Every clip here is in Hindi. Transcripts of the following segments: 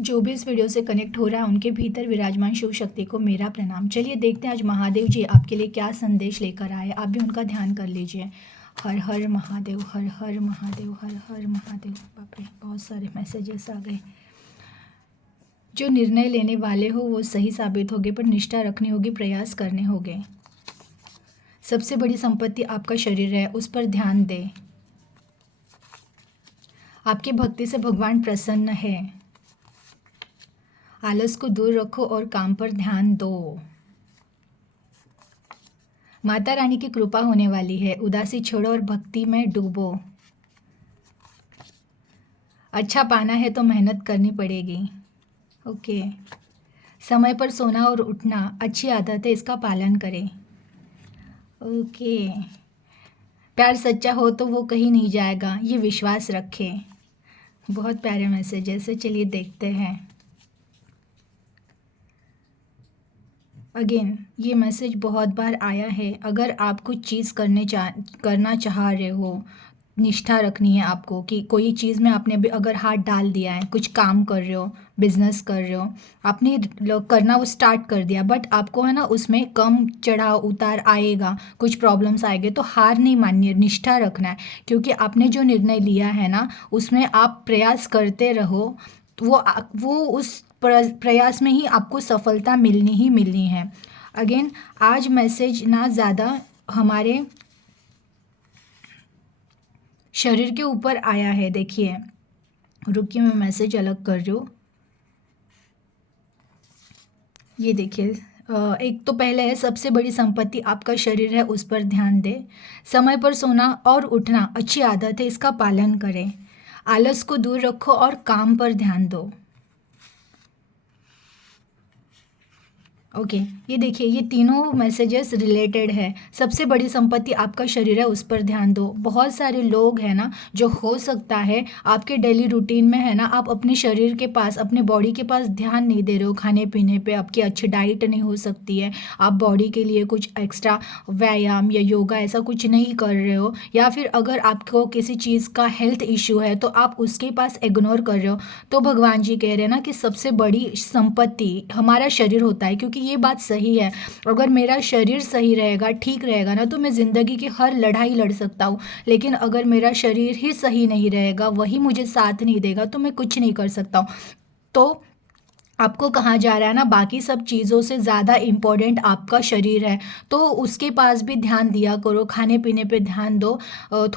जो भी इस वीडियो से कनेक्ट हो रहा है उनके भीतर विराजमान शिव शक्ति को मेरा प्रणाम। चलिए देखते हैं आज महादेव जी आपके लिए क्या संदेश लेकर आए। आप भी उनका ध्यान कर लीजिए। हर हर महादेव, हर हर महादेव, हर हर महादेव। बाप रे, बहुत सारे मैसेजेस आ गए। जो निर्णय लेने वाले हो वो सही साबित होगे, पर निष्ठा रखनी होगी, प्रयास करने होंगे। सबसे बड़ी संपत्ति आपका शरीर है, उस पर ध्यान दें। आपकी भक्ति से भगवान प्रसन्न है। आलस को दूर रखो और काम पर ध्यान दो। माता रानी की कृपा होने वाली है, उदासी छोड़ो और भक्ति में डूबो। अच्छा पाना है तो मेहनत करनी पड़ेगी। ओके। समय पर सोना और उठना अच्छी आदत है, इसका पालन करें। ओके। प्यार सच्चा हो तो वो कहीं नहीं जाएगा, ये विश्वास रखें। बहुत प्यारे मैसेजेस है। चलिए देखते हैं। अगेन ये मैसेज बहुत बार आया है। अगर आप कुछ चीज़ करना चाह रहे हो, निष्ठा रखनी है आपको कि कोई चीज़ में आपने भी अगर हाथ डाल दिया है, कुछ काम कर रहे हो, बिजनेस कर रहे हो, आपने करना वो स्टार्ट कर दिया, बट आपको है ना उसमें कम चढ़ाव उतार आएगा, कुछ प्रॉब्लम्स आएंगे, तो हार नहीं माननी है, निष्ठा रखना है। क्योंकि आपने जो निर्णय लिया है ना उसमें आप प्रयास करते रहो। वो उस प्रयास में ही आपको सफलता मिलनी ही मिलनी है। अगेन आज मैसेज ना ज़्यादा हमारे शरीर के ऊपर आया है। देखिए, रुकिए मैं मैसेज अलग कर रही हूँ। ये देखिए, एक तो पहले है सबसे बड़ी संपत्ति आपका शरीर है, उस पर ध्यान दें। समय पर सोना और उठना अच्छी आदत है, इसका पालन करें। आलस को दूर रखो और काम पर ध्यान दो। ओके ये देखिए, ये तीनों मैसेजेस रिलेटेड है। सबसे बड़ी संपत्ति आपका शरीर है, उस पर ध्यान दो। बहुत सारे लोग हैं ना जो हो सकता है आपके डेली रूटीन में है ना, आप अपने शरीर के पास, अपने बॉडी के पास ध्यान नहीं दे रहे हो। खाने पीने पे आपकी अच्छी डाइट नहीं हो सकती है, आप बॉडी के लिए कुछ एक्स्ट्रा व्यायाम या योगा ऐसा कुछ नहीं कर रहे हो, या फिर अगर आपको किसी चीज़ का हेल्थ इश्यू है तो आप उसके पास इग्नोर कर रहे हो। तो भगवान जी कह रहे हैं ना कि सबसे बड़ी संपत्ति हमारा शरीर होता है, क्योंकि ये बात सही है। अगर मेरा शरीर सही रहेगा, ठीक रहेगा ना, तो मैं ज़िंदगी की हर लड़ाई लड़ सकता हूँ। लेकिन अगर मेरा शरीर ही सही नहीं रहेगा, वही मुझे साथ नहीं देगा, तो मैं कुछ नहीं कर सकता हूँ। तो आपको कहा जा रहा है ना, बाकी सब चीज़ों से ज़्यादा इम्पोर्टेंट आपका शरीर है, तो उसके पास भी ध्यान दिया करो। खाने पीने पे ध्यान दो,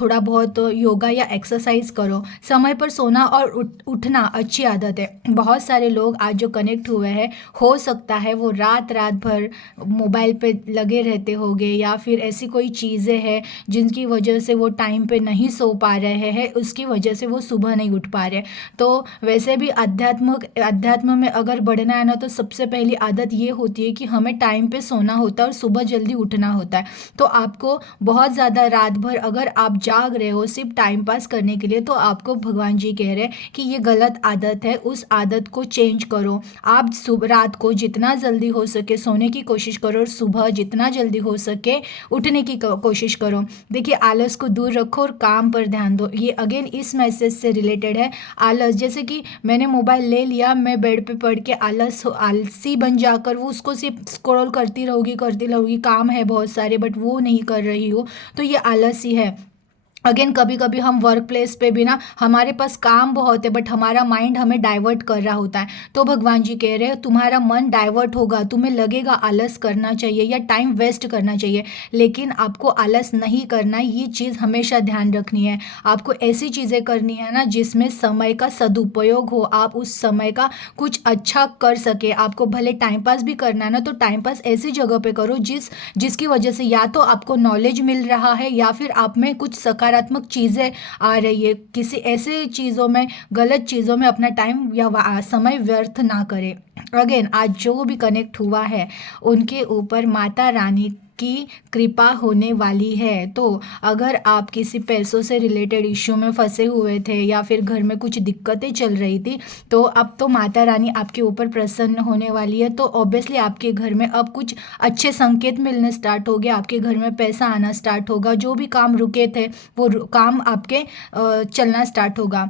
थोड़ा बहुत योगा या एक्सरसाइज करो। समय पर सोना और उठना अच्छी आदत है। बहुत सारे लोग आज जो कनेक्ट हुए हैं, हो सकता है वो रात रात भर मोबाइल पे लगे रहते होंगे, या फिर ऐसी कोई चीज़ें हैं जिनकी वजह से वो टाइम पे नहीं सो पा रहे हैं, उसकी वजह से वो सुबह नहीं उठ पा रहे। तो वैसे भी अध्यात्म में अगर बढ़ना है ना, तो सबसे पहली आदत ये होती है कि हमें टाइम पे सोना होता है और सुबह जल्दी उठना होता है। तो आपको बहुत ज़्यादा रात भर अगर आप जाग रहे हो सिर्फ टाइम पास करने के लिए, तो आपको भगवान जी कह रहे हैं कि ये गलत आदत है, उस आदत को चेंज करो। आप सुबह रात को जितना जल्दी हो सके सोने की कोशिश करो, और सुबह जितना जल्दी हो सके उठने की कोशिश करो। देखिए, आलस को दूर रखो और काम पर ध्यान दो। ये अगेन इस मैसेज से रिलेटेड है। आलस, जैसे कि मैंने मोबाइल ले लिया, मैं बेड पे पड़ के आलसी बन जाकर वो उसको सिर्फ स्क्रॉल करती रहूँगी, काम है बहुत सारे बट वो नहीं कर रही हूँ, तो ये आलसी है। अगेन कभी कभी हम वर्क प्लेस पे भी ना, हमारे पास काम बहुत है बट हमारा माइंड हमें डाइवर्ट कर रहा होता है। तो भगवान जी कह रहे हैं तुम्हारा मन डाइवर्ट होगा, तुम्हें लगेगा आलस करना चाहिए या टाइम वेस्ट करना चाहिए, लेकिन आपको आलस नहीं करना है। ये चीज़ हमेशा ध्यान रखनी है। आपको ऐसी चीज़ें करनी है ना जिसमें समय का सदुपयोग हो, आप उस समय का कुछ अच्छा कर सके। आपको भले टाइम पास भी करना है ना, तो टाइम पास ऐसी जगह पे करो जिसकी वजह से या तो आपको नॉलेज मिल रहा है, या फिर आप में कुछ सकारात्मक चीज़ें आ रही है। किसी ऐसे चीज़ों में, गलत चीज़ों में अपना टाइम या समय व्यर्थ ना करें। अगेन आज जो भी कनेक्ट हुआ है उनके ऊपर माता रानी की कृपा होने वाली है। तो अगर आप किसी पैसों से रिलेटेड इश्यू में फंसे हुए थे, या फिर घर में कुछ दिक्कतें चल रही थी, तो अब तो माता रानी आपके ऊपर प्रसन्न होने वाली है। तो ऑब्वियसली आपके घर में अब कुछ अच्छे संकेत मिलने स्टार्ट हो गए, आपके घर में पैसा आना स्टार्ट होगा। जो भी काम रुके थे वो काम आपके चलना स्टार्ट होगा।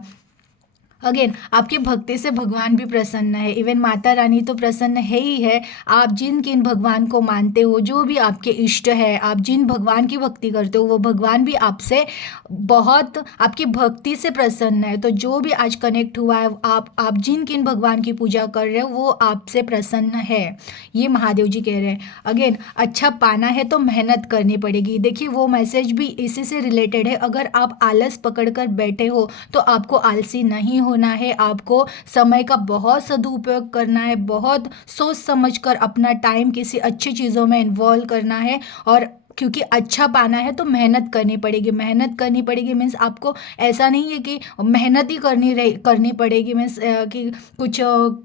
अगेन आपकी भक्ति से भगवान भी प्रसन्न है, इवन माता रानी तो प्रसन्न है ही है। आप जिन किन भगवान को मानते हो, जो भी आपके इष्ट है, आप जिन भगवान की भक्ति करते हो, वो भगवान भी आपसे बहुत आपकी भक्ति से प्रसन्न है। तो जो भी आज कनेक्ट हुआ है, आप जिन किन भगवान की पूजा कर रहे हो वो आपसे प्रसन्न है, ये महादेव जी कह रहे हैं। अगेन अच्छा पाना है तो मेहनत करनी पड़ेगी। देखिए वो मैसेज भी इसी से रिलेटेड है। अगर आप आलस पकड़ कर बैठे हो तो आपको आलसी नहीं होना है, आपको समय का बहुत सदुपयोग करना है, बहुत सोच समझ कर अपना टाइम किसी अच्छी चीज़ों में इन्वॉल्व करना है। और क्योंकि अच्छा पाना है तो मेहनत करनी पड़ेगी। मेहनत करनी पड़ेगी मीन्स आपको ऐसा नहीं है कि मेहनत ही करनी पड़ेगी मीन्स कि कुछ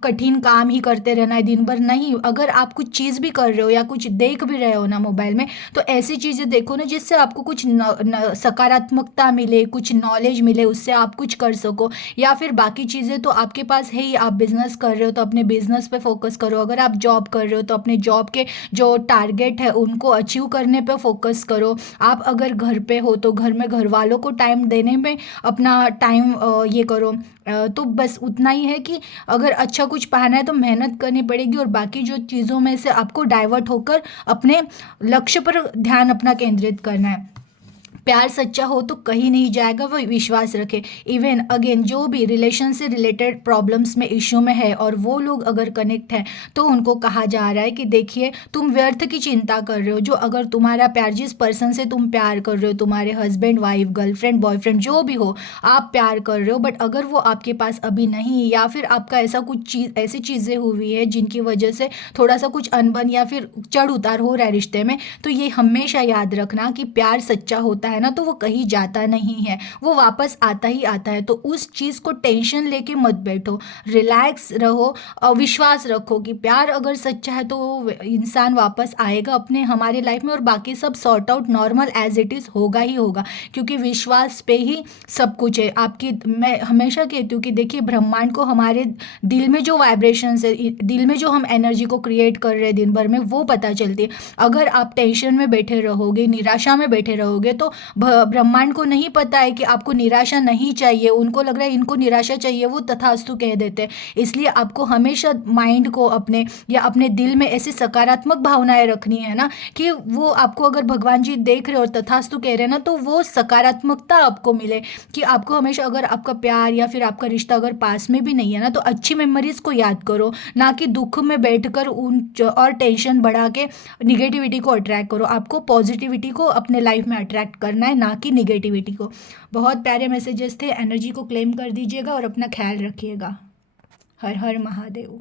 कठिन काम ही करते रहना है दिन भर, नहीं। अगर आप कुछ चीज़ भी कर रहे हो या कुछ देख भी रहे हो ना मोबाइल में, तो ऐसी चीज़ें देखो ना जिससे आपको कुछ सकारात्मकता मिले, कुछ नॉलेज मिले, उससे आप कुछ कर सको। या फिर बाकी चीज़ें तो आपके पास है ही, आप बिजनेस कर रहे हो तो अपने बिजनेस पे फोकस करो। अगर आप जॉब कर रहे हो तो अपने जॉब के जो टारगेट है उनको अचीव करने पे फोकस करो। आप अगर घर पे हो तो घर में घर वालों को टाइम देने में अपना टाइम ये करो। तो बस उतना ही है कि अगर अच्छा कुछ पाना है तो मेहनत करनी पड़ेगी, और बाकी जो चीज़ों में से आपको डाइवर्ट होकर अपने लक्ष्य पर ध्यान अपना केंद्रित करना है। प्यार सच्चा हो तो कहीं नहीं जाएगा, वो विश्वास रखे। इवन अगेन जो भी रिलेशन से रिलेटेड प्रॉब्लम्स में इश्यू में है और वो लोग अगर कनेक्ट हैं तो उनको कहा जा रहा है कि देखिए तुम व्यर्थ की चिंता कर रहे हो। जो अगर तुम्हारा प्यार, जिस पर्सन से तुम प्यार कर रहे हो, तुम्हारे हस्बैंड वाइफ गर्लफ्रेंड बॉयफ्रेंड जो भी हो, आप प्यार कर रहे हो, बट अगर वो आपके पास अभी नहीं, या फिर आपका ऐसा कुछ चीज़, ऐसी चीज़ें हुई है जिनकी वजह से थोड़ा सा कुछ अनबन या फिर चढ़ उतार हो रहा है रिश्ते में, तो ये हमेशा याद रखना कि प्यार सच्चा होता है ना तो वो कहीं जाता नहीं है, वो वापस आता ही आता है। तो उस चीज़ को टेंशन लेके मत बैठो, रिलैक्स रहो और विश्वास रखो कि प्यार अगर सच्चा है तो वो इंसान वापस आएगा अपने हमारे लाइफ में, और बाकी सब sort out normal as it is होगा ही होगा, क्योंकि विश्वास पे ही सब कुछ है। आपकी, मैं हमेशा कहती हूँ कि देखिए ब्रह्मांड को हमारे दिल में जो वाइब्रेशंस है, दिल में जो हम एनर्जी को क्रिएट कर रहे हैं दिन भर में, वो पता चलती है। अगर आप टेंशन में बैठे रहोगे, निराशा में बैठे रहोगे, तो ब्रह्मांड को नहीं पता है कि आपको निराशा नहीं चाहिए, उनको लग रहा है इनको निराशा चाहिए, वो तथास्तु कह देते हैं। इसलिए आपको हमेशा माइंड को अपने या अपने दिल में ऐसी सकारात्मक भावनाएं रखनी है ना कि वो आपको, अगर भगवान जी देख रहे हो और तथास्तु कह रहे हैं ना, तो वो सकारात्मकता आपको मिले। कि आपको हमेशा, अगर आपका प्यार या फिर आपका रिश्ता अगर पास में भी नहीं है ना, तो अच्छी मेमोरीज को याद करो, ना कि दुख में बैठकर उन और टेंशन बढ़ा के निगेटिविटी को अट्रैक्ट करो। आपको पॉजिटिविटी को अपने लाइफ में अट्रैक्ट करना है, ना कि निगेटिविटी को। बहुत प्यारे मैसेजेस थे, एनर्जी को क्लेम कर दीजिएगा और अपना ख्याल रखिएगा। हर हर महादेव।